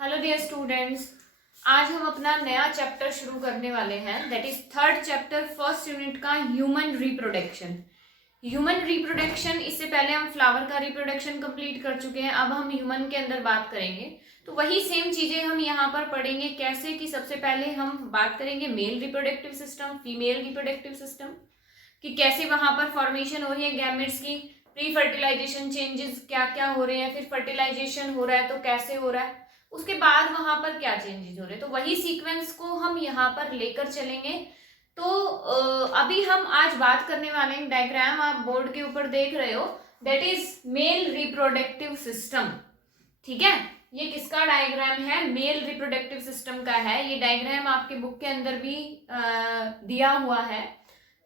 Hello dear students, आज हम अपना नया चैप्टर शुरू करने वाले हैं, that is third chapter first unit का ह्यूमन रिप्रोडक्शन। ह्यूमन रिप्रोडक्शन, इससे पहले हम फ्लावर का रिप्रोडक्शन कंप्लीट कर चुके हैं। अब हम ह्यूमन के अंदर बात करेंगे, तो वही सेम चीजें हम यहाँ पर पढ़ेंगे। कैसे कि सबसे पहले हम बात करेंगे mail reproductive system, female reproductive system, कि कैसे वहां पर फॉर्मेशन हो रही है गैमेट्स की, प्री फर्टिलाइजेशन चेंजेस क्या क्या हो रहे हैं, फिर फर्टिलाइजेशन हो रहा है तो कैसे हो रहा है, उसके बाद वहां पर क्या चेंजेस हो रहे हैं। तो वही सीक्वेंस को हम यहाँ पर लेकर चलेंगे। तो अभी हम आज बात करने वाले हैं, डायग्राम आप बोर्ड के ऊपर देख रहे हो, that is male reproductive system. ठीक है, ये किसका डायग्राम है? मेल रिप्रोडक्टिव सिस्टम का है। ये डायग्राम आपके बुक के अंदर भी दिया हुआ है।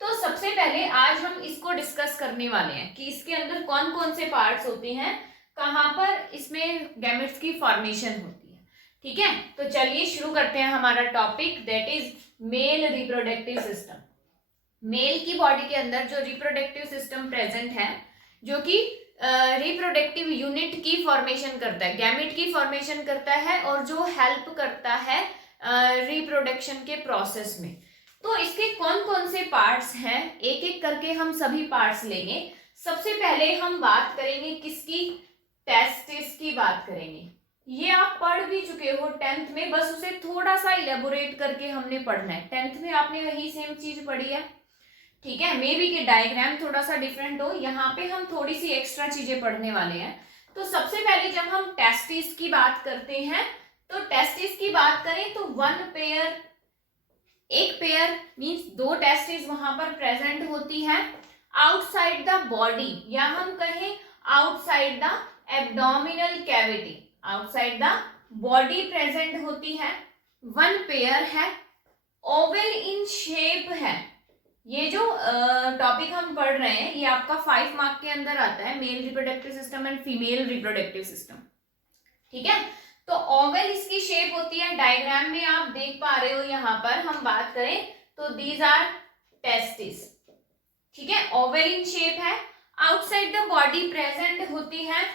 तो सबसे पहले आज हम इसको डिस्कस करने वाले हैं कि इसके अंदर कौन कौन से पार्ट्स होते हैं, कहां पर इसमें गैमेट्स की फॉर्मेशन होती है। ठीक है, तो चलिए शुरू करते हैं हमारा topic, that is male reproductive system. Male की बॉडी के अंदर जो रिप्रोडक्टिव सिस्टम प्रेजेंट है, जो कि रिप्रोडक्टिव यूनिट की फॉर्मेशन करता है, गैमेट की फॉर्मेशन करता है, और जो हेल्प करता है रिप्रोडक्शन के प्रोसेस में। तो इसके कौन कौन से पार्ट्स हैं, एक एक करके हम सभी पार्ट्स लेंगे। सबसे पहले हम बात करेंगे किसकी? टेस्टिस की बात करेंगे। ये आप पढ़ भी चुके हो 10th में, बस उसे थोड़ा सा इलेबोरेट करके हमने पढ़ना है। 10th में आपने वही सेम चीज पढ़ी है। ठीक है, मे बी के डायग्राम थोड़ा सा डिफरेंट हो, यहाँ पे हम थोड़ी सी एक्स्ट्रा चीजें पढ़ने वाले हैं। तो सबसे पहले जब हम टेस्टिस की बात करते हैं, तो टेस्टिस की बात करें तो वन पेयर, एक पेयर मींस दो टेस्टिस वहां पर प्रेजेंट होती है आउटसाइड द बॉडी, या हम कहें outside the abdominal cavity, outside the body present होती है। वन पेयर है, ओवल इन शेप है। ये जो टॉपिक हम पढ़ रहे हैं ये आपका 5 मार्क के अंदर आता है, male reproductive system and female reproductive system. ठीक है, तो ओवल इसकी शेप होती है। डायग्राम में आप देख पा रहे हो, यहाँ पर हम बात करें तो दीज आर टेस्टिस। ठीक है, ओवल इन शेप है, आउटसाइड द बॉडी प्रेजेंट होती है।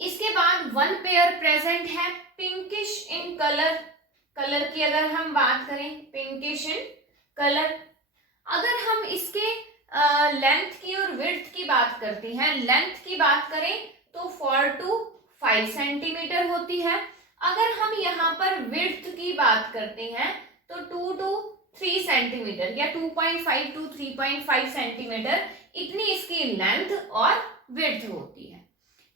इसके बाद वन पेयर प्रेजेंट है, पिंकिश इन कलर। कलर की अगर हम बात करें, पिंकिश इन कलर। अगर हम इसके लेंथ की और विड्थ की बात करते हैं, लेंथ की बात करें तो 4 to 5 सेंटीमीटर होती है। अगर हम यहाँ पर विड्थ की बात करते हैं तो 2 to 3 सेंटीमीटर, या 2.5 to 3.5 सेंटीमीटर, इतनी इसकी लेंथ और विड्थ होती है।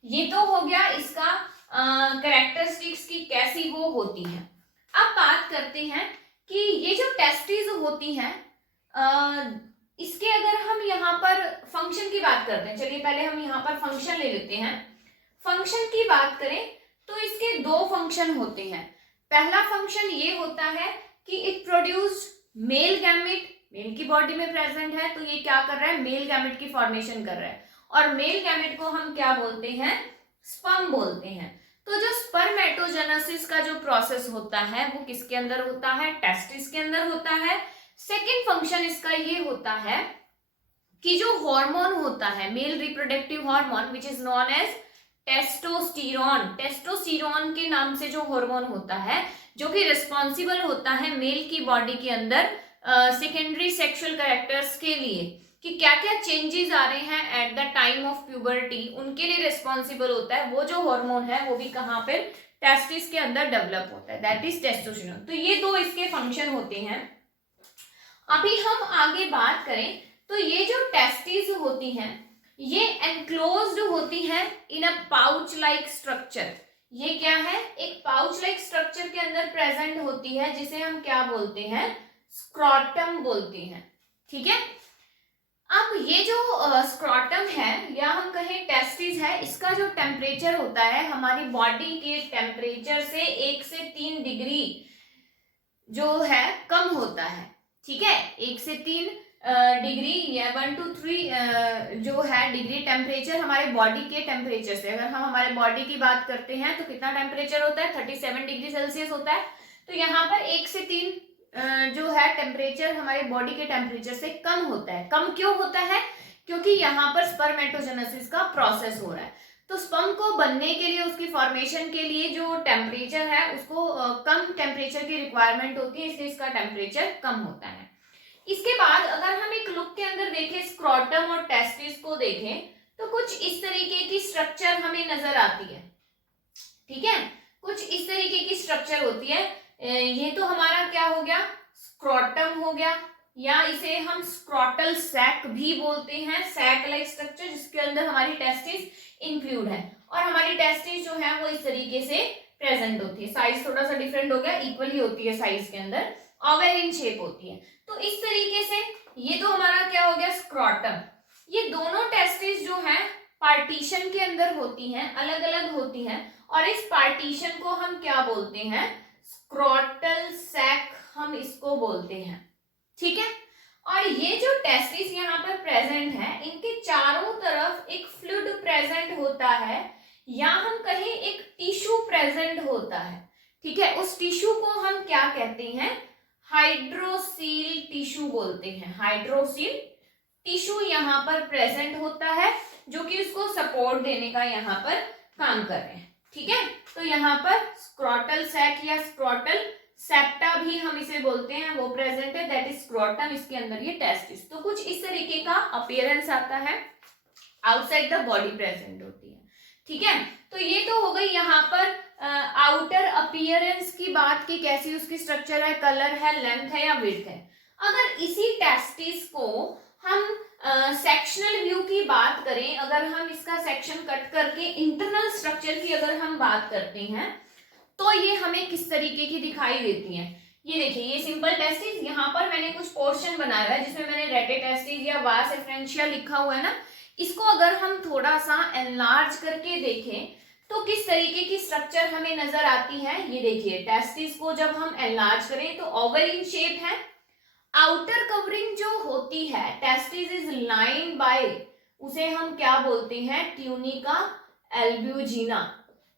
ये तो हो गया इसका कैरेक्टरिस्टिक्स की कैसी वो होती है। अब बात करते हैं कि ये जो टेस्टिस होती हैं, इसके अगर हम यहाँ पर फंक्शन की बात करते हैं, चलिए पहले हम यहाँ पर फंक्शन ले लेते हैं। फंक्शन की बात करें तो इसके दो फंक्शन होते हैं। पहला फंक्शन ये होता है कि it produce male gamete, male की बॉडी में प्रेजेंट है तो ये क्या कर रहा है? मेल गैमेट की फॉर्मेशन कर रहा है। और मेल गैमेट को हम क्या बोलते हैं? स्पर्म बोलते हैं। तो जो स्पर्मेटोजेनेसिस का जो प्रोसेस होता है वो किसके अंदर होता है? टेस्टिस के अंदर होता है। सेकेंड फंक्शन इसका ये होता है कि जो हार्मोन होता है, male reproductive hormone which is known as testosterone, testosterone के नाम से जो हार्मोन होता है, जो कि रिस्पॉन्सिबल होता है मेल की बॉडी के अंदर सेकेंडरी सेक्सुअल कैरेक्टर्स के लिए, कि क्या क्या चेंजेस आ रहे हैं eight the time of puberty, उनके लिए रिस्पॉन्सिबल होता है। वो जो हार्मोन है वो भी कहाँ पे? टेस्टिस के अंदर डेवलप होता है, दैट इज टेस्टोस्टेरोन। तो ये दो इसके फंक्शन होते हैं। अभी हम आगे बात करें तो ये जो टेस्टिस होती हैं ये एनक्लोज्ड होती हैं इन अ पाउच लाइक स्ट्रक्चर। ये क्या है? एक पाउच लाइक स्ट्रक्चर के अंदर प्रेजेंट होती है, जिसे हम क्या बोलते हैं? स्क्रोटम बोलते हैं। ठीक है, अब ये जो स्क्रोटम है या हम कहें टेस्टिस है, इसका जो टेम्परेचर होता है हमारी बॉडी के टेम्परेचर से 1 से 3 डिग्री जो है कम होता है। ठीक है, 1 से 3 डिग्री या 1 to 3 जो है डिग्री टेम्परेचर हमारे बॉडी के टेम्परेचर से। अगर हम हमारे बॉडी की बात करते हैं तो कितना टेम्परेचर होता है? 37 डिग्री सेल्सियस होता है। तो यहाँ पर 1 से 3 जो है टेम्परेचर हमारे बॉडी के टेम्परेचर से कम होता है। कम क्यों होता है? क्योंकि यहाँ पर स्पर्मेटोजेनेसिस का प्रोसेस हो रहा है। तो स्पर्म को बनने के लिए, उसकी फॉर्मेशन के लिए जो टेम्परेचर है उसको कम टेम्परेचर की रिक्वायरमेंट होती है, इसलिए इसका टेम्परेचर कम होता है। इसके बाद अगर हम एक लुक के अंदर देखें, स्क्रोटम और टेस्टिस को देखें, तो कुछ इस तरीके की स्ट्रक्चर हमें नजर आती है। ठीक है, कुछ इस तरीके की स्ट्रक्चर होती है। ये तो हमारा क्या हो गया, स्क्रोटम हो गया, या इसे हम स्क्रोटल सैक भी बोलते हैं, सैक लाइक स्ट्रक्चर जिसके अंदर हमारी टेस्टिस इंक्लूड है। और हमारी टेस्टिस जो है वो इस तरीके से प्रेजेंट होती है। साइज थोड़ा सा डिफरेंट हो गया, इक्वली होती है साइज के अंदर, ओवल इन शेप होती है। तो इस तरीके से ये तो हमारा क्या हो गया, स्क्रोटम। ये दोनों टेस्टिस जो है पार्टीशन के अंदर होती हैं, अलग अलग होती हैं, और इस पार्टीशन को हम क्या बोलते हैं, स्क्रोटल सैक हम इसको बोलते हैं। ठीक है, और ये जो टेस्टिस यहाँ पर प्रेजेंट है, इनके चारों तरफ एक फ्लूइड प्रेजेंट होता है, या हम कहें एक टिश्यू प्रेजेंट होता है। ठीक है, उस टिश्यू को हम क्या कहते हैं, हाइड्रोसील टिश्यू बोलते हैं। हाइड्रोसील टिश्यू यहाँ पर प्रेजेंट होता है, जो कि उसको सपोर्ट देने का यहाँ पर काम कर रहे हैं। ठीक है, तो यहाँ पर स्क्रोटल सैक या स्क्रोटल सेप्टा भी हम इसे बोलते हैं, वो प्रेजेंट है, दैट इज स्क्रोटम, इसके अंदर ये टेस्टिस। तो कुछ इस तरीके का अपीयरेंस आता है, आउटसाइड द बॉडी प्रेजेंट होती है। ठीक है, तो ये तो हो गई यहाँ पर आउटर अपीयरेंस की बात, की कैसी उसकी स्ट्रक्चर है, कलर है, लेंथ है या विड्थ है। अगर इसी टेस्टिस को हम सेक्शनल व्यू की बात करें, अगर हम इसका सेक्शन कट करके इंटरनल स्ट्रक्चर की अगर हम बात करते हैं, तो ये हमें किस तरीके की दिखाई देती है। ये देखिए, ये सिंपल टेस्टिस, यहाँ पर मैंने कुछ पोर्शन बनाया है जिसमें मैंने रेटे टेस्टिस या वास एफरेंशिया लिखा हुआ है ना, इसको अगर हम थोड़ा सा एनलार्ज करके देखें तो किस तरीके की स्ट्रक्चर हमें नजर आती है। ये देखिए, टेस्टिस को जब हम एनलार्ज करें तो ओवल इन शेप है। आउटर कवरिंग जो होती है, टेस्टिस इज लाइंड बाय, उसे हम क्या बोलते हैं, ट्यूनिका एल्ब्यूजिना।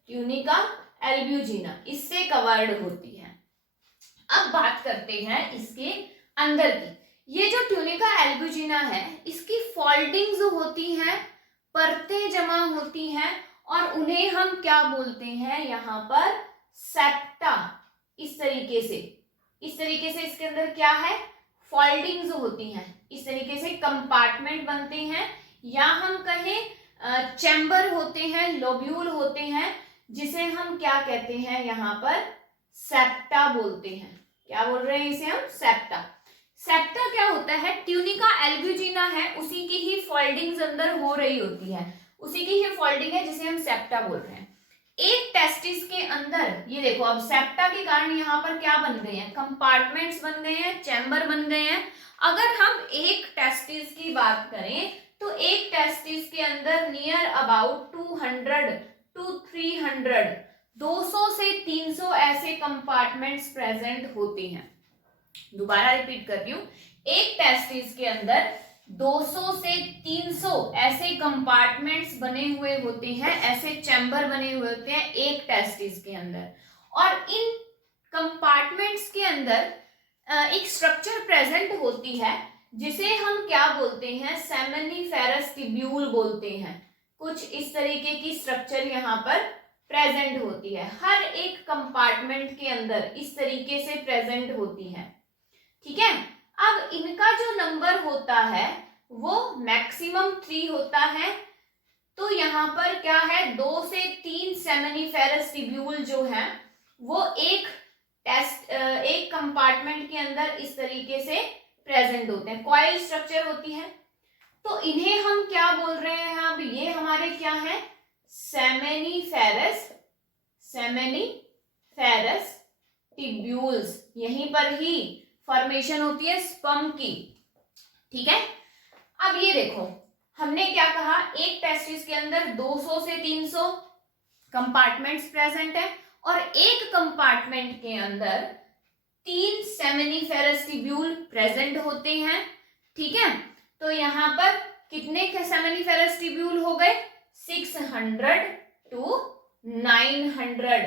ट्यूनिका एल्ब्यूजिना इससे कवर्ड होती है। अब बात करते हैं इसके अंदर की। ये जो ट्यूनिका एल्ब्यूजिना है, इसकी फोल्डिंग्स होती हैं, परतें जमा होती हैं, और उन्हें हम क्या बोलते हैं यहाँ पर, सेप्टा। इस तरीके से इसके अंदर क्या है, फोल्डिंग्स होती हैं, इस तरीके से कंपार्टमेंट बनते हैं, या हम कहें चैम्बर होते हैं, लोब्यूल होते हैं, जिसे हम क्या कहते हैं यहाँ पर, सेप्टा बोलते हैं। क्या बोल रहे हैं इसे हम, सेप्टा। सेप्टा क्या होता है, ट्यूनिका एल्ब्यूजिना है, उसी की ही फोल्डिंग्स अंदर हो रही होती है, उसी की ही फोल्डिंग है जिसे हम सेप्टा बोल रहे हैं। एक टेस्टिस के अंदर ये देखो, अब सेप्टा के कारण यहाँ पर क्या बन गए हैं, कंपार्टमेंट्स बन गए हैं, चैम्बर बन गए हैं। अगर हम एक टेस्टिस की बात करें तो एक टेस्टिस के अंदर नियर अबाउट 200 to 300, 200 से 300 ऐसे कंपार्टमेंट्स प्रेजेंट होते हैं। दोबारा रिपीट कर रही हूं, एक टेस्टिस के अंदर 200 से 300 ऐसे कंपार्टमेंट्स बने हुए होते हैं, ऐसे चैम्बर बने हुए होते हैं एक टेस्टिस के अंदर। और इन कंपार्टमेंट्स के अंदर एक स्ट्रक्चर प्रेजेंट होती है, जिसे हम क्या बोलते हैं, सेमिनिफेरस ट्यूब्यूल बोलते हैं। कुछ इस तरीके की स्ट्रक्चर यहाँ पर प्रेजेंट होती है, हर एक कंपार्टमेंट के अंदर इस तरीके से प्रेजेंट होती है। ठीक है, अब इनका जो नंबर होता है वो मैक्सिमम 3 होता है। तो यहाँ पर क्या है, 2 से 3 सेमिनिफेरस ट्यूब्यूल जो है वो एक कंपार्टमेंट के अंदर इस तरीके से प्रेजेंट होते हैं, कॉइल स्ट्रक्चर होती है। तो इन्हें हम क्या बोल रहे हैं, अब ये हमारे क्या है, सेमिनिफेरस ट्यूब्यूल्स। यहीं पर ही फॉर्मेशन होती है स्पर्म की। ठीक है, अब ये देखो, हमने क्या कहा, एक टेस्टिस के अंदर 200 से 300 कंपार्टमेंट्स प्रेजेंट है, और एक कंपार्टमेंट के अंदर 3 सेमिनिफेरस ट्यूब्यूल प्रेजेंट होते हैं। ठीक है, तो यहाँ पर कितने सेमिनिफेरस ट्यूब्यूल हो गए, 600 to 900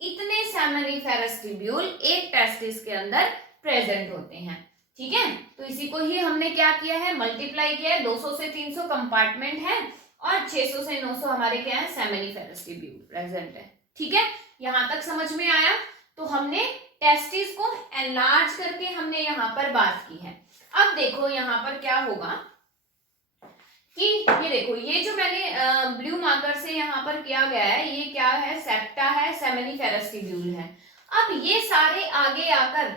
इतने सेमिनिफेरस ट्यूब्यूल एक टेस्टिस के अंदर प्रेजेंट होते हैं। ठीक है, तो इसी को ही हमने क्या किया है, मल्टीप्लाई किया है, 200 से 300 कंपार्टमेंट है, और 600 से 900 हमारे क्या है, सेमिनिफेरस ट्यूब्यूल प्रेजेंट है। ठीक है, यहां तक समझ में आया। तो हमने टेस्टिस को एनलार्ज करके हमने यहाँ पर बात की है। अब देखो यहाँ पर क्या होगा कि ये देखो, ये जो मैंने ब्लू मार्कर से यहाँ पर किया गया है, ये क्या है, सेप्टा है, सेमिनिफेरस ट्यूब्यूल है। अब ये सारे आगे आकर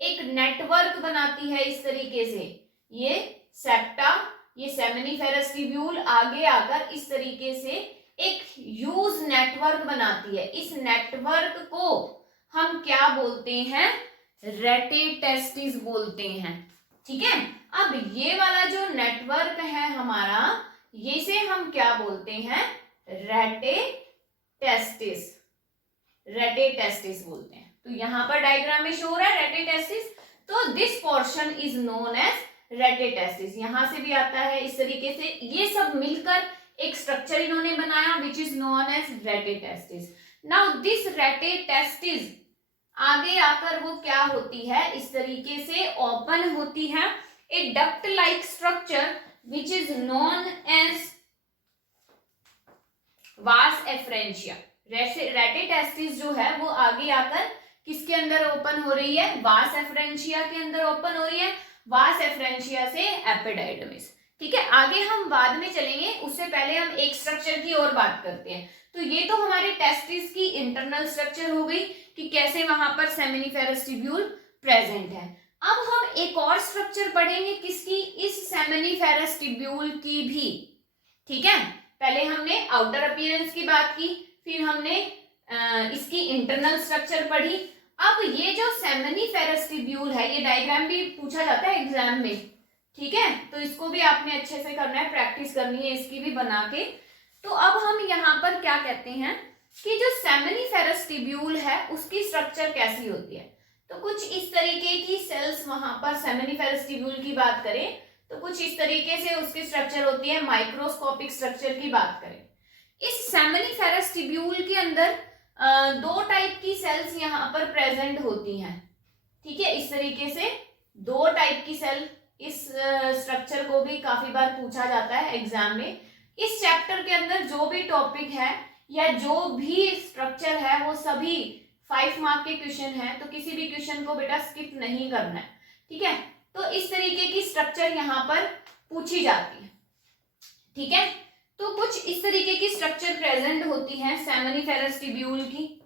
एक नेटवर्क बनाती है इस तरीके से, ये सेप्टा, ये सेमिनिफेरस ट्यूब्यूल आगे आकर इस तरीके से एक ह्यूज नेटवर्क बनाती है। इस नेटवर्क को हम क्या बोलते हैं, रेटेटेस्टिस बोलते हैं। ठीक है, अब ये वाला जो नेटवर्क है हमारा, ये से हम क्या बोलते हैं, रेटेटेस्टिस, रेटेटेस्टिस बोलते हैं। तो यहां पर डायग्राम में शो हो रहा है रेटेटेस्टिस, तो this portion is known as rete testis. यहां से भी आता है इस तरीके से, ये सब मिलकर एक स्ट्रक्चर इन्होंने बनाया which is known as rete testis. Now this rete testis आगे आकर वो क्या होती है, इस तरीके से ओपन होती है, a duct like structure which is known as vas efferentia. Rete testis जो है वो आगे आकर किसके अंदर ओपन हो रही है, वास एफ्रेंशिया के अंदर ओपन हो रही है, वास एफ्रेंशिया से एपिडाइडमिस। ठीक है, आगे हम बाद में चलेंगे, उससे पहले हम एक स्ट्रक्चर की और बात करते हैं। तो ये तो हमारे टेस्टिस की इंटरनल स्ट्रक्चर हो गई कि कैसे वहां पर सेमिनिफेरस ट्यूब्यूल प्रेजेंट है। अब हम एक और स्ट्रक्चर पढ़ेंगे किसकी, इस सेमिनिफेरस ट्यूब्यूल की भी। ठीक है, पहले हमने आउटर अपीयरेंस की बात की, फिर हमने इसकी इंटरनल स्ट्रक्चर पढ़ी। अब ये जो सेमिनिफेरस ट्यूब्यूल है, ये डायग्राम भी पूछा जाता है एग्जाम में। ठीक है, तो इसको भी आपने अच्छे से करना है, प्रैक्टिस करनी है इसकी भी बना के। तो अब हम यहाँ पर क्या कहते हैं कि जो सेमिनिफेरस ट्यूब्यूल है उसकी स्ट्रक्चर कैसी होती है। तो कुछ इस तरीके की सेल्स, वहां पर सेमिनिफेरस ट्यूब्यूल की बात करें तो कुछ इस तरीके से उसकी स्ट्रक्चर होती है। माइक्रोस्कोपिक स्ट्रक्चर की बात करें, इस सेमिनिफेरस ट्यूब्यूल के अंदर दो टाइप की सेल्स यहाँ पर प्रेजेंट होती हैं। ठीक है, इस तरीके से दो टाइप की सेल, इस स्ट्रक्चर को भी काफी बार पूछा जाता है एग्जाम में। इस चैप्टर के अंदर जो भी टॉपिक है या जो भी स्ट्रक्चर है वो सभी 5 मार्क के क्वेश्चन है, तो किसी भी क्वेश्चन को बेटा स्किप नहीं करना है। ठीक है, तो इस तरीके की स्ट्रक्चर यहाँ पर पूछी जाती है। ठीक है, तो कुछ इस तरीके की स्ट्रक्चर प्रेजेंट होती है सेमिनिफेरस ट्यूब्यूल की।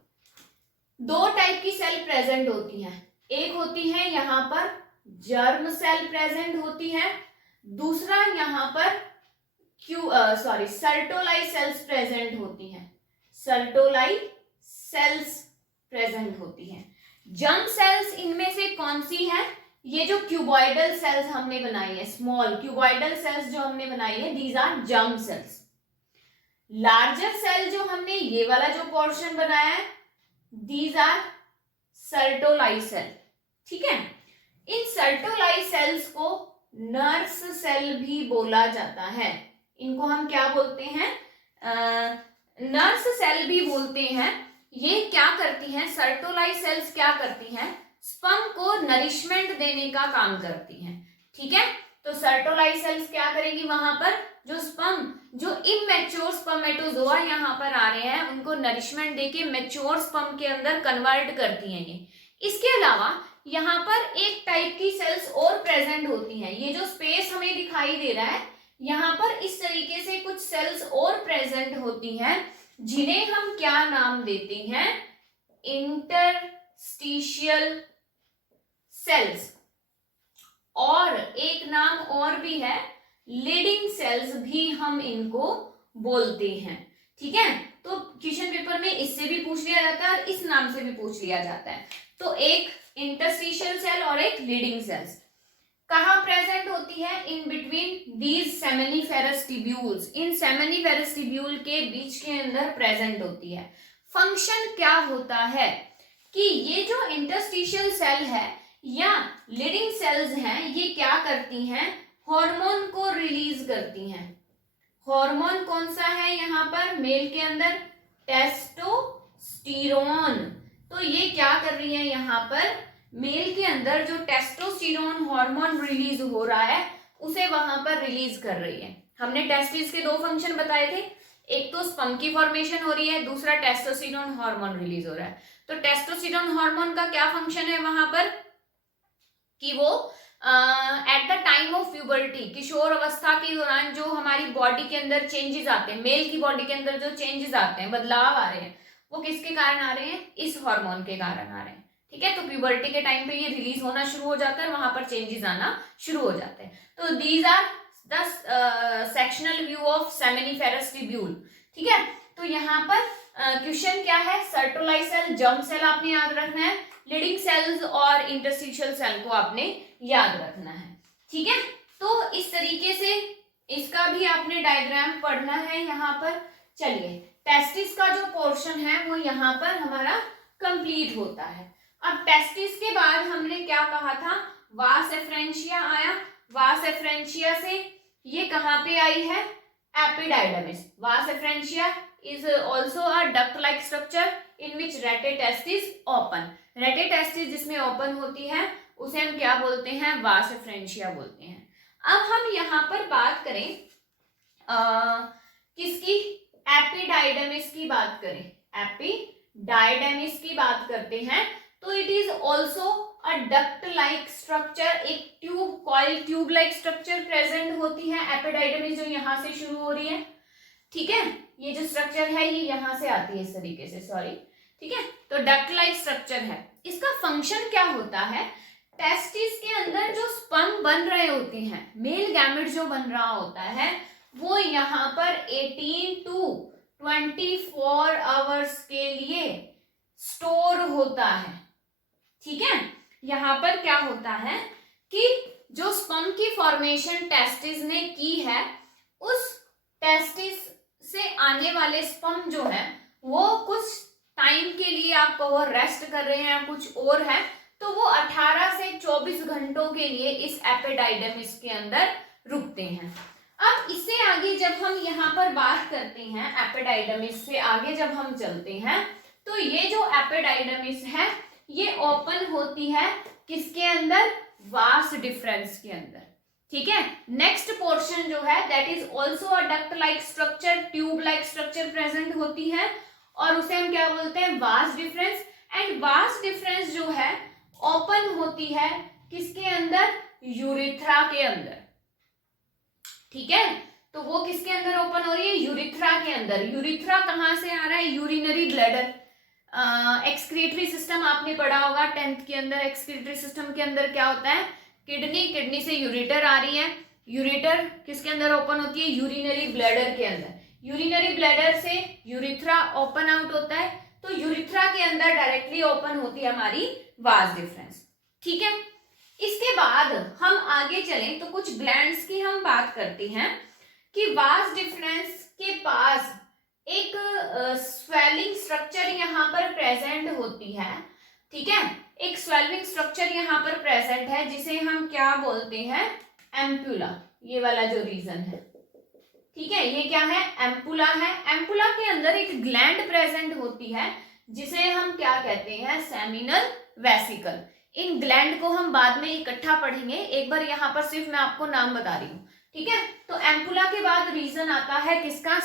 दो टाइप की सेल प्रेजेंट होती है, एक होती है यहाँ पर जर्म सेल प्रेजेंट होती है, दूसरा यहाँ पर सर्टोलाई सेल्स प्रेजेंट होती हैं। सर्टोलाई सेल्स प्रेजेंट होती हैं। जर्म सेल्स इनमें से कौन सी है, ये जो क्यूबॉइडल सेल्स हमने बनाई है, स्मॉल क्यूबॉइडल सेल्स जो हमने बनाई है, these are germ cells. Larger cell जो हमने ये वाला जो पोर्शन बनाया है, दीज आर सर्टोलाई सेल। ठीक है, इन सर्टोलाई सेल्स को नर्स सेल भी बोला जाता है। इनको हम क्या बोलते हैं, नर्स सेल भी बोलते हैं। ये क्या करती हैं, सर्टोलाई सेल्स क्या करती हैं, स्पर्म को नरिशमेंट देने का काम करती हैं। ठीक है, तो सर्टोलाई सेल्स क्या करेगी, वहां पर जो स्पर्म, जो इमैच्योर स्पर्मेटोजोआ यहाँ पर आ रहे हैं, उनको नरिशमेंट देके मैच्योर स्पर्म के अंदर कन्वर्ट करती हैं ये। इसके अलावा यहाँ पर एक टाइप की सेल्स और प्रेजेंट होती हैं। ये जो स्पेस हमें दिखाई दे रहा है, यहाँ पर इस तरीके से कुछ सेल्स और प्रेजेंट होती हैं, जिन्हें हम क्या नाम देते हैं, इंटरस्टिशियल सेल्स। और एक नाम और भी है, लीडिंग सेल्स भी हम इनको बोलते हैं। ठीक है, तो क्वेश्चन पेपर में इससे भी पूछ लिया जाता है और इस नाम से भी पूछ लिया जाता है। तो एक इंटरस्टिशियल सेल और एक लीडिंग सेल्स कहाँ प्रेजेंट होती है, in between these seminiferous tubules. In seminiferous tubule के बीच के अंदर प्रेजेंट होती है। फंक्शन क्या होता है कि ये जो इंटरस्टिशियल सेल है या लीडिंग सेल्स हैं, ये क्या करती हैं, हार्मोन को रिलीज करती हैं। हार्मोन कौन सा है यहाँ पर मेल के अंदर, टेस्टोस्टेरोन। तो ये क्या कर रही है, यहाँ पर मेल के अंदर जो टेस्टोस्टेरोन हार्मोन रिलीज हो रहा है उसे वहां पर रिलीज कर रही है। हमने टेस्टिस के 2 फंक्शन बताए थे, एक तो स्पर्म की फॉर्मेशन हो रही है, दूसरा टेस्टोस्टेरोन हार्मोन रिलीज हो रहा है। तो टेस्टोस्टेरोन हार्मोन का क्या फंक्शन है वहां पर कि वो at the time of puberty, किशोर अवस्था के दौरान जो हमारी बॉडी के अंदर चेंजेस आते हैं, मेल की बॉडी के अंदर जो चेंजेस आते हैं, बदलाव आ रहे हैं, वो किसके कारण आ रहे हैं? इस हार्मोन के कारण आ रहे हैं। ठीक है, तो प्यूबर्टी के टाइम पे ये रिलीज होना शुरू हो जाता है और वहां पर चेंजेस आना शुरू हो जाते हैं। तो these are the sectional view of seminiferous tubule. ठीक है, तो यहाँ पर क्वेश्चन क्या है? सर्टोलाइज सेल, जर्म सेल आपने याद रखना है, लीडिंग सेल्स और इंटरस्टिशियल सेल को आपने याद रखना है। ठीक है, तो इस तरीके से इसका भी आपने डायग्राम पढ़ना है यहाँ पर। चलिए, टेस्टिस का जो पोर्शन है वो यहाँ पर हमारा कंप्लीट होता है। अब टेस्टिस के बाद हमने क्या कहा था? वास एफ्रेंशिया आया। वास एफ्रेंशिया से ये कहाँ पे आई है? एपिडाइडमिस। वास efferentia is also a duct like structure in which rete testis open। rete testis जिसमें ओपन होती है उसे हम क्या बोलते हैं? वास एफ्रेंशिया बोलते हैं। अब हम यहाँ पर बात करें किसकी? एपिडाइडमिस की बात करें। एपिडाइडमिस की बात करते हैं तो it is also a duct like structure, एक tube, coil tube like structure present होती है एपिडाइडमिस, जो यहाँ से शुरू हो रही है। ठीक है, ये जो स्ट्रक्चर है ये यहां से आती है इस तरीके से, सॉरी। ठीक है, तो डक्ट लाइक स्ट्रक्चर है। इसका फंक्शन क्या होता है? टेस्टिस के अंदर जो स्पर्म बन रहे होते हैं, मेल गैमेट जो बन रहा होता है, वो यहाँ पर 18 to 24 आवर्स के लिए स्टोर होता है। ठीक है, यहाँ पर क्या होता है कि जो स्पर्म की फॉर्मेशन टेस्टिस ने की है, उस टेस्टिस से आने वाले स्पर्म जो है वो कुछ टाइम के लिए आप कहो रेस्ट कर रहे हैं, कुछ और है, तो वो 18 से 24 घंटों के लिए इस एपिडाइडमिस के अंदर रुकते हैं। अब इससे आगे जब हम यहाँ पर बात करते हैं, एपिडाइडमिस से आगे जब हम चलते हैं, तो ये जो एपिडाइडमिस है ये ओपन होती है किसके अंदर? वास डिफरेंस के अंदर। ठीक है, नेक्स्ट पोर्शन जो है that is also a duct like structure, tube like structure present होती है और उसे हम क्या बोलते हैं? Vas deferens. And vas deferens जो है ओपन होती है किसके अंदर? यूरिथ्रा के अंदर। ठीक है, तो वो किसके अंदर ओपन हो रही है? यूरिथ्रा के अंदर। यूरिथ्रा कहाँ से आ रहा है? Urinary bladder. एक्सक्रीटरी सिस्टम आपने पढ़ा होगा 10th के अंदर। एक्सक्रीटरी सिस्टम के अंदर क्या होता है? किडनी, किडनी से यूरेटर आ रही है, यूरेटर किसके अंदर ओपन होती है? यूरिनरी ब्लैडर के अंदर। यूरिनरी ब्लैडर से यूरिथ्रा ओपन आउट होता है, तो यूरिथ्रा के अंदर डायरेक्टली ओपन होती है हमारी वास डिफरेंस। ठीक है, इसके बाद हम आगे चलें तो कुछ ग्लैंड्स की हम बात करते हैं कि वास डिफरेंस के पास एक स्वेलिंग स्ट्रक्चर यहाँ पर प्रेजेंट होती है। ठीक है, एक स्वेलिंग स्ट्रक्चर यहाँ पर प्रेजेंट है जिसे हम क्या बोलते हैं? एम्पुला। ये वाला जो रीजन है, ठीक है, ये क्या है? एम्पुला है। एम्पुला के अंदर एक ग्लैंड प्रेजेंट होती है जिसे हम क्या कहते हैं? Seminal vesicle. इन ग्लैंड को हम बाद में इकट्ठा पढ़ेंगे, एक बार यहाँ पर सिर्फ मैं आपको नाम बता रही हूँ। ठीक है, तो एम्पुला के बाद रीजन आता है किसका?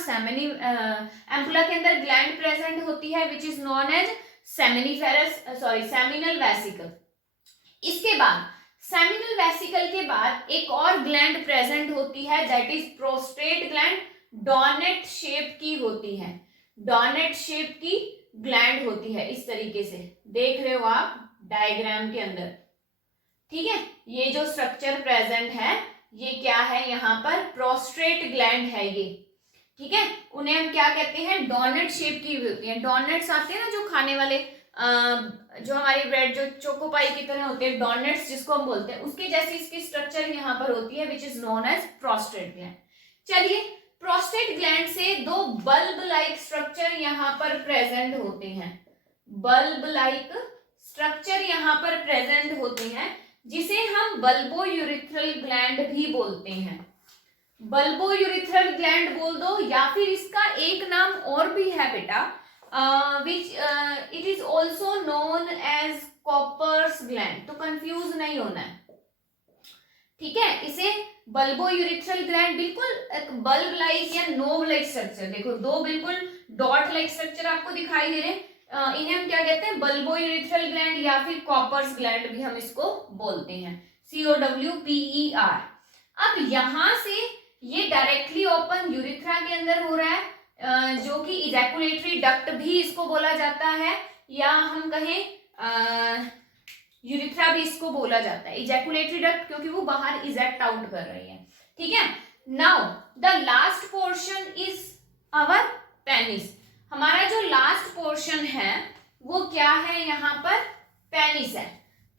एम्पुला के अंदर ग्लैंड प्रेजेंट होती है which is known as seminal vesicle. इसके बाद सेमिनल वेसिकल के बाद एक और ग्लैंड प्रेजेंट होती है that is prostate gland. Doughnut shape की होती है, डॉनेट शेप की ग्लैंड होती है, इस तरीके से देख रहे हो आप डायग्राम के अंदर। ठीक है, ये जो स्ट्रक्चर प्रेजेंट है ये क्या है? यहाँ पर प्रोस्टेट ग्लैंड है ये। ठीक है, उन्हें हम क्या कहते हैं? डोनट शेप की होती है। डोनट्स आते हैं ना जो खाने वाले, जो हमारी ब्रेड जो चोकोपाई की तरह होते हैं, डोनट्स जिसको हम बोलते हैं, उसके जैसी इसकी स्ट्रक्चर यहाँ पर होती है which is known as prostate gland. चलिए, प्रोस्टेट ग्लैंड से दो बल्ब लाइक स्ट्रक्चर यहाँ पर प्रेजेंट होते हैं। बल्ब लाइक स्ट्रक्चर यहाँ पर प्रेजेंट होते हैं जिसे हम बल्बो यूरिथ्रल ग्लैंड भी बोलते हैं। बल्बो यूरिथ्रल ग्लैंड बोल दो, या फिर इसका एक नाम और भी है बेटा, which it is also known as Cowper's gland. तो कंफ्यूज नहीं होना है। ठीक है, इसे बल्बो यूरिथ्रल ग्लैंड बिल्कुल एक बल्ब लाइक या नोब लाइक स्ट्रक्चर, देखो दो बिल्कुल डॉट लाइक स्ट्रक्चर आपको दिखाई दे रहे हैं, इन्हें हम क्या कहते हैं, बल्बो यूरिथ्रल ग्लैंड या फिर कॉपर्स ग्लैंड भी हम इसको बोलते हैं, COWPER। अब यहां से ये डायरेक्टली ओपन यूरिथ्रा के अंदर हो रहा है, जो कि इजैकुलेटरी डक्ट भी इसको बोला जाता है, या हम कहें यूरिथ्रा भी इसको बोला जाता है, इजैकुलेटरी डक्ट, क्योंकि वो बाहर इजेक्ट आउट कर रही है। ठीक है, now the last portion is our penis. हमारा जो लास्ट पोर्शन है वो क्या है, यहाँ पर पेनिस है।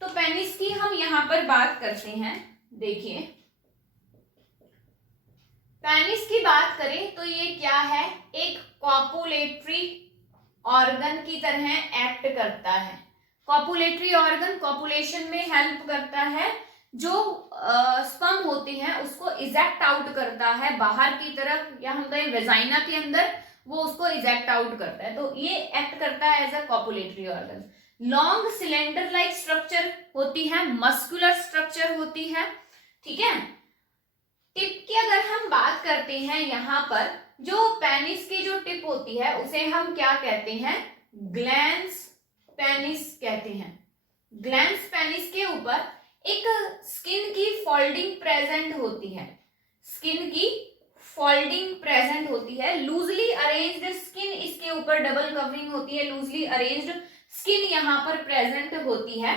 तो पेनिस की हम यहाँ पर बात करते हैं। देखिए पेनिस की बात करें तो ये क्या है, एक कॉपुलेटरी ऑर्गन की तरह एक्ट करता है। कॉपुलेटरी ऑर्गन कॉपुलेशन में हेल्प करता है, जो स्पर्म होते हैं उसको इजेक्ट आउट करता है बाहर की तरफ, या हम कहें वेजाइना के अंदर, वो उसको इजेक्ट आउट करता है। तो ये एक्ट करता है as a copulatory organ. Long cylinder like structure होती है, मस्कुलर स्ट्रक्चर होती है। ठीक है, टिप की अगर हम बात करते हैं, यहाँ पर जो पेनिस की जो टिप होती है उसे हम क्या कहते हैं, ग्लैंस पेनिस कहते हैं। ग्लैंस पेनिस के ऊपर एक स्किन की फोल्डिंग प्रेजेंट होती है, स्किन की फोल्डिंग प्रेजेंट होती है। लूजली अरेंज्ड स्किन इसके ऊपर डबल कवरिंग होती है, लूजली अरेंज्ड स्किन यहाँ पर प्रेजेंट होती है।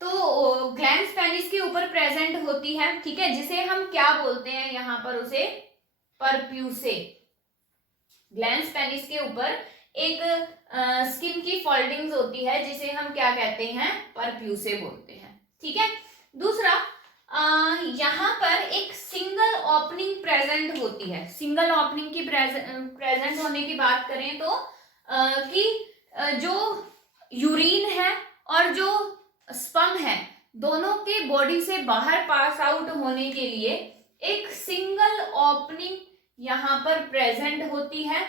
तो ग्लैंस पेनिस के ऊपर प्रेजेंट होती है, ठीक है, जिसे हम क्या बोलते हैं यहाँ पर, उसे परप्यूसे। ग्लैंस पेनिस के ऊपर एक स्किन की फोल्डिंग्स होती है जिसे हम क्या कहते हैं, परप्यूसे बोलते हैं। ठीक है, दूसरा यहाँ पर एक सिंगल ओपनिंग प्रेजेंट होती है। सिंगल ओपनिंग की प्रेजेंट होने की बात करें तो कि जो यूरिन है और जो स्पर्म है दोनों के बॉडी से बाहर पास आउट होने के लिए एक सिंगल ओपनिंग यहाँ पर प्रेजेंट होती है,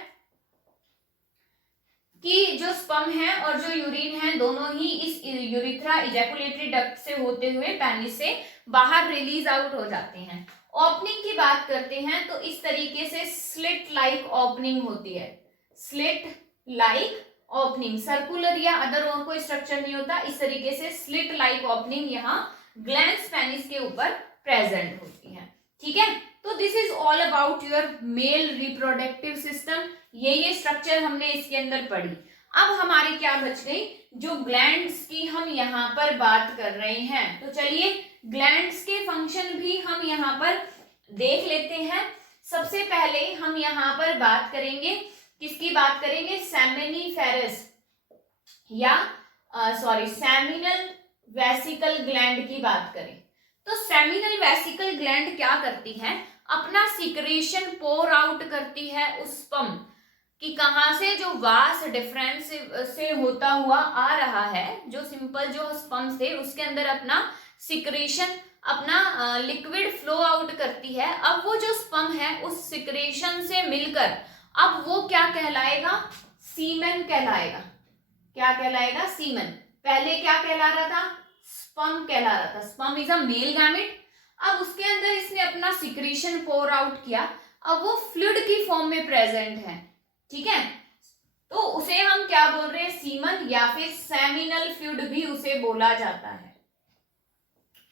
कि जो स्पर्म है और जो यूरिन है दोनों ही इस यूरिथ्रा इजैकुलेटरी डक्ट से होते हुए पेनिस से बाहर रिलीज आउट हो जाते हैं। ओपनिंग की बात करते हैं तो इस तरीके से स्लिट लाइक ओपनिंग होती है, स्लिट लाइक ओपनिंग, सर्कुलर या अदर और कोई स्ट्रक्चर नहीं होता, इस तरीके से स्लिट लाइक ओपनिंग यहाँ ग्लैंस पेनिस के ऊपर प्रेजेंट होती है। ठीक है, तो this is all about your mail reproductive system. ये स्ट्रक्चर हमने इसके अंदर पढ़ी। अब हमारी क्या बच गई, जो ग्लैंड्स की हम यहाँ पर बात कर रहे हैं, तो चलिए ग्लैंड्स के फंक्शन भी हम यहाँ पर देख लेते हैं। सबसे पहले हम यहाँ पर बात करेंगे, किसकी बात करेंगे, सेमिनिफेरस या सेमिनल वेसिकल ग्लैंड की बात करें तो सेमिनल वेसिकल ग्लैंड क्या करती है, अपना सिक्रेशन पोर आउट करती है उस स्पर्म कि कहां से, जो वास डिफरेंस से होता हुआ आ रहा है, जो सिंपल जो स्पर्म से उसके अंदर अपना सिक्रेशन, अपना लिक्विड फ्लो आउट करती है। अब वो जो स्पर्म है उस सिक्रेशन से मिलकर अब वो क्या कहलाएगा, सीमेन कहलाएगा। क्या कहलाएगा, सीमेन। पहले क्या कहला रहा था, स्पर्म कहला रहा था। Sperm is a male gamete. अब उसके अंदर इसने अपना सिक्रेशन पोर आउट किया, अब वो फ्लूइड की फॉर्म में प्रेजेंट है। ठीक है, तो उसे हम क्या बोल रहे हैं, सीमन या फिर सेमिनल फ्लूइड भी उसे बोला जाता है,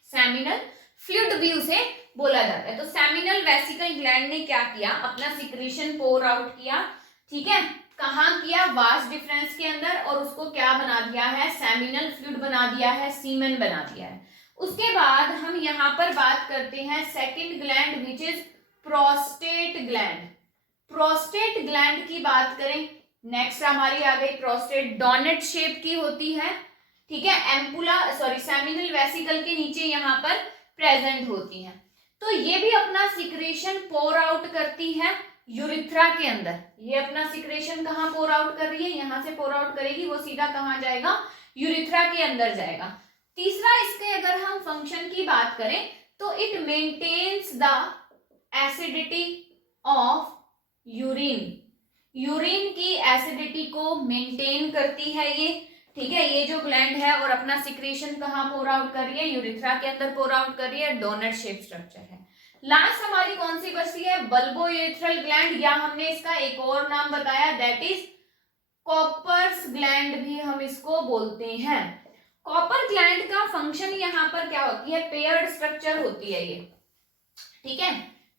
सेमिनल फ्लूइड भी उसे बोला जाता है। तो सेमिनल वेसिकल ग्लैंड ने क्या किया, अपना सिक्रेशन पोर आउट किया। ठीक है, कहाँ किया, वास डिफरेंस के अंदर, और उसको क्या बना दिया है, सेमिनल फ्लूइड बना दिया है, सीमेन बना दिया है। उसके बाद हम यहाँ पर बात करते हैं second gland which is prostate gland. Prostate gland की बात करें, नेक्स्ट हमारी आ गई प्रोस्टेट, डोनेट शेप की होती है। ठीक है, एम्पुला सेमिनल वेसिकल के नीचे यहाँ पर प्रेजेंट होती है। तो ये भी अपना सिक्रेशन पोर आउट करती है यूरिथ्रा के अंदर। ये अपना सिक्रेशन कहाँ पोर आउट कर रही है, यहाँ से पोर आउट करेगी, वो सीधा कहाँ जाएगा, यूरिथ्रा के अंदर जाएगा। तीसरा, इसके अगर हम फंक्शन की बात करें तो it maintains the acidity of urine. Urine की एसिडिटी को मेंटेन करती है ये। ठीक है, ये जो ग्लैंड है और अपना सिक्रेशन कहाँ पोर आउट कर रही है, यूरिथ्रा के अंदर पोर आउट कर रही है, डोनट शेप स्ट्रक्चर है। लास्ट हमारी कौन सी बचती है, बल्बोयूरेथ्रल ग्लैंड, या हमने इसका एक और नाम बताया दैट इज कॉपर्स ग्लैंड भी हम इसको बोलते हैं। कॉपर ग्लैंड का फंक्शन यहाँ पर क्या होती है, पेयर्ड स्ट्रक्चर होती है ये, ठीक है,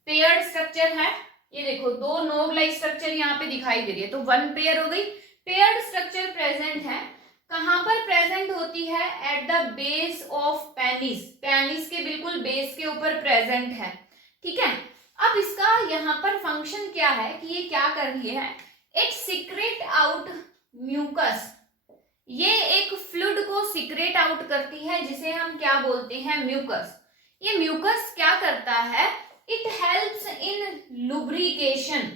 पेयर्ड स्ट्रक्चर है। ये देखो दो नोड लाइक स्ट्रक्चर यहाँ पे दिखाई दे रही है, तो वन पेयर हो गई। पेयर्ड स्ट्रक्चर प्रेजेंट है, कहां पर प्रेजेंट होती है, at the base of penis, penis के बिल्कुल बेस के ऊपर प्रेजेंट है, ठीक है। अब इसका यहाँ पर फंक्शन क्या है कि ये क्या कर रही है, इट सीक्रेट आउट म्यूकस, ये एक फ्लूइड को सीक्रेट आउट करती है जिसे हम क्या बोलते हैं, म्यूकस। ये म्यूकस क्या करता है, इट हेल्प्स इन लुब्रिकेशन,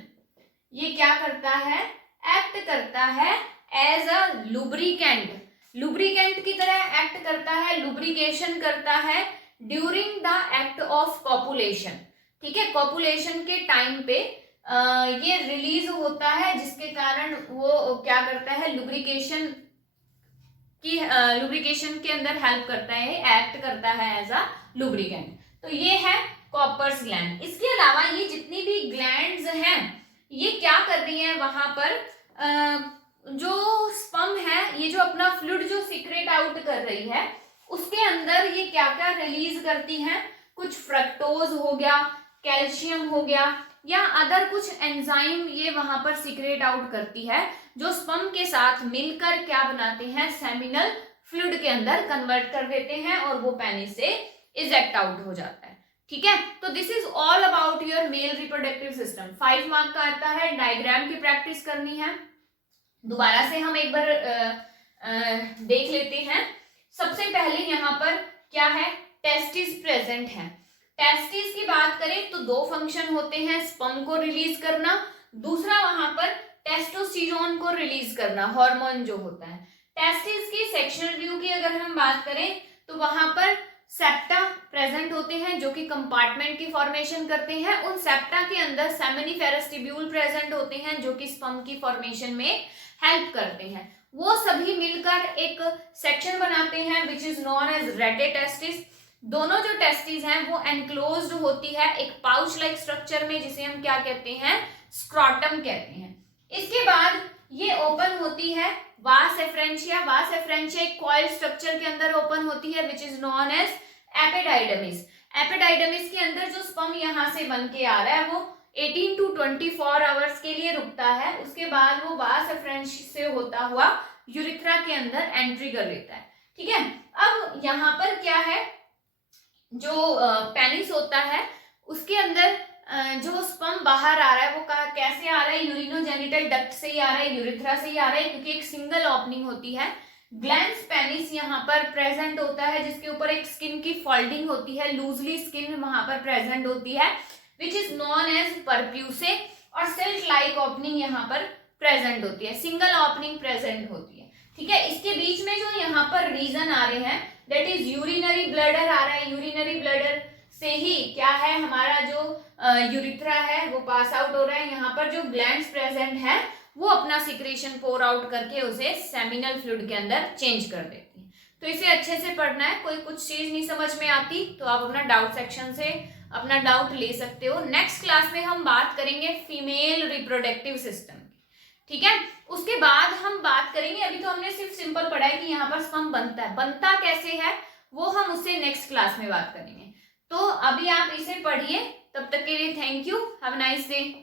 ये क्या करता है, एक्ट करता है एज अ लुब्रिकेंट, लुब्रिकेंट की तरह एक्ट करता है, लुब्रिकेशन करता है during the act of copulation, ठीक है। कॉपुलेशन के टाइम पे ये रिलीज होता है जिसके कारण वो क्या करता है, लुब्रिकेशन की लुब्रिकेशन के अंदर हेल्प करता है, एक्ट करता है एज अ लुब्रिकेंट। तो ये है कॉपर्स ग्लैंड। इसके अलावा ये जितनी भी ग्लैंड्स हैं ये क्या कर रही हैं, वहां पर जो स्पर्म है, ये जो अपना फ्लूइड जो सीक्रेट आउट कर रही है उसके अंदर ये क्या क्या रिलीज करती हैं, कुछ फ्रक्टोज हो गया, कैल्शियम हो गया, या अदर कुछ एंजाइम ये वहां पर सीक्रेट आउट करती है जो स्पर्म के साथ मिलकर क्या बनाते हैं, सेमिनल फ्लूइड के अंदर कन्वर्ट कर देते हैं और वो पेनिस से इजेक्ट आउट हो जाता है, ठीक है। तो this is all about your mail reproductive system. 5 mark का आता है, डायग्राम की प्रैक्टिस करनी है। दोबारा से हम एक बार देख लेते हैं। सबसे पहले यहाँ पर क्या है, टेस्टिस प्रेजेंट है। टेस्टिस की बात करें तो दो फंक्शन होते हैं, स्पर्म को रिलीज करना, दूसरा वहां पर टेस्टोस्टेरोन को रिलीज करना, हार्मोन जो होता है। टेस्टिस की सेक्शनल व्यू की अगर हम बात करें तो वहां पर सेप्टा प्रेजेंट होते हैं जो कि कंपार्टमेंट की फॉर्मेशन करते हैं। उन सेप्टा के अंदर सेमिनिफेरस ट्यूब्यूल प्रेजेंट होते हैं जो कि स्पर्म की फॉर्मेशन में हेल्प करते हैं। वो सभी मिलकर एक सेक्शन बनाते हैं विच इज नोन एज रेटेटेस्टिस। दोनों जो टेस्टिस हैं वो एनक्लोज्ड होती है एक पाउच लाइक स्ट्रक्चर में जिसे हम क्या कहते हैं, स्क्रॉटम कहते हैं। इसके बाद ये ओपन होती है वास एफ्रेंशिया। वास एफ्रेंशिया एक कॉइल स्ट्रक्चर के अंदर ओपन होती है which is known as epididymis. Epididymis के अंदर जो स्पर्म यहाँ से बन के आ रहा है वो 18 to 24 आवर्स के लिए रुकता है, उसके बाद वो वास एफ्रेंशिया से होता हुआ यूरिथ्रा के अंदर एंट्री कर लेता है, ठीक है। अब यहाँ पर क्या है, जो पेनिस होता है उसके अंदर जो स्पर्म बाहर आ रहा है वो कैसे आ रहा है, यूरिनोजेनिटल डक्ट से ही आ रहा है, यूरिथ्रा से ही आ रहा है, क्योंकि एक सिंगल ओपनिंग होती है। ग्लैंस पेनिस यहाँ पर प्रेजेंट होता है जिसके ऊपर एक स्किन की फोल्डिंग होती है, लूजली स्किन वहां पर प्रेजेंट होती है विच इज नॉन एज परप्यूसे, और सिल्क लाइक ओपनिंग यहाँ पर प्रेजेंट होती है, सिंगल ओपनिंग प्रेजेंट होती है, ठीक है। इसके बीच में जो यहाँ पर रीजन आ रहे हैं दैट इज यूरिनरी ब्लडर आ रहा है। यूरिनरी ब्लडर से ही क्या है, हमारा जो यूरिथ्रा है वो पास आउट हो रहा है। यहाँ पर जो ग्लैंड्स प्रेजेंट है वो अपना सिक्रेशन पोर आउट करके उसे सेमिनल फ्लूइड के अंदर चेंज कर देती है। तो इसे अच्छे से पढ़ना है। कोई कुछ चीज नहीं समझ में आती तो आप अपना डाउट सेक्शन से अपना डाउट ले सकते हो। नेक्स्ट क्लास में हम बात करेंगे फीमेल रिप्रोडक्टिव सिस्टम की, ठीक है। उसके बाद हम बात करेंगे, अभी तो हमने सिर्फ सिंपल पढ़ा है कि यहाँ पर स्पर्म बनता है, बनता कैसे है वो हम उससे नेक्स्ट क्लास में बात करेंगे। तो अभी आप इसे पढ़िए, तब तक के लिए thank you, have a nice day.